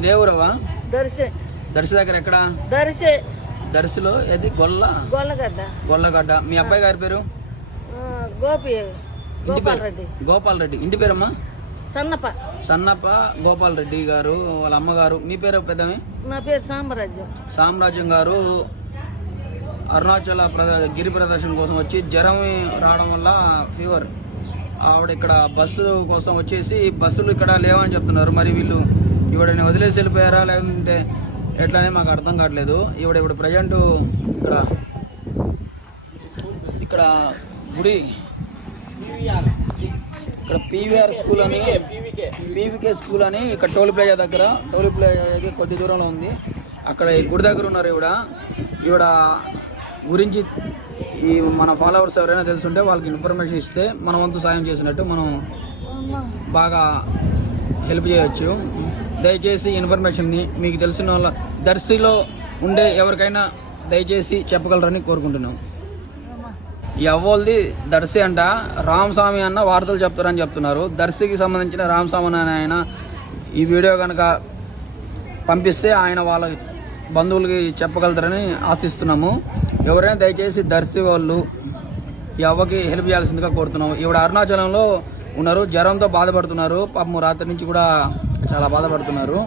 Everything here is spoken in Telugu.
ఇదే ఊరవా? దర్శి. దర్శి దగ్గర ఎక్కడ? దర్శి. దర్శిలో ఏది? గొల్లగడ్డ. గొల్లగడ్డ. మీ అబ్బాయి గారి పేరు? గోపి. గోపాల్ రెడ్డి. గోపాల్ రెడ్డి. ఇంటి పేరమ్మా? సన్నప్ప. సన్నప్ప గోపాల్ రెడ్డి గారు వాళ్ళ అమ్మగారు. మీ పేరు పెద్దమే? నా పేరు సామ్రాజ్యం. సామ్రాజ్యం గారు అరుణాచల గిరి ప్రదర్శన కోసం వచ్చి జ్వరం రావడం వల్ల ఫీవర్ ఆవిడ ఇక్కడ బస్సు కోసం వచ్చేసి బస్సులు ఇక్కడ లేవని చెప్తున్నారు. మరి వీళ్ళు ఇవిడని వదిలేసి వెళ్ళిపోయారా లేదంటే ఎట్లానే మాకు అర్థం కావట్లేదు. ఇప్పుడు ప్రజెంట్ ఇక్కడ గుడి ఇక్కడ పీవీఆర్ స్కూల్ అని పీవీకే స్కూల్ అని ఇక్కడ టోల్ ప్లాజా దగ్గర టోల్ ప్లాజాకి కొద్ది దూరంలో ఉంది. అక్కడ ఈ గుడి దగ్గర ఉన్నారు. ఈవిడ గురించి ఈ మన ఫాలోవర్స్ ఎవరైనా తెలుసుంటే వాళ్ళకి ఇన్ఫర్మేషన్ ఇస్తే మన వంతు సాయం చేసినట్టు మనం బాగా హెల్ప్ చేయవచ్చు. దయచేసి ఇన్ఫర్మేషన్ని మీకు తెలిసిన వాళ్ళ దర్శిలో ఉండే ఎవరికైనా దయచేసి చెప్పగలరని కోరుకుంటున్నాం. ఎవ్వల్ది దర్శి అంట రామస్వామి అన్న వార్తలు చెప్తారని చెప్తున్నారు. దర్శికి సంబంధించిన రామస్వామి అనే ఆయన ఈ వీడియో కనుక పంపిస్తే ఆయన వాళ్ళ బంధువులకి చెప్పగలుగుతారని ఆశిస్తున్నాము. ఎవరైనా దయచేసి దర్శి వాళ్ళు ఈ అవ్వకి హెల్ప్ చేయాల్సిందిగా కోరుతున్నాము. ఈవిడ అరుణాచలంలో ఉన్నారు, జ్వరంతో బాధపడుతున్నారు. పాపం రాత్రి నుంచి కూడా చాలా బాధపడుతున్నారు.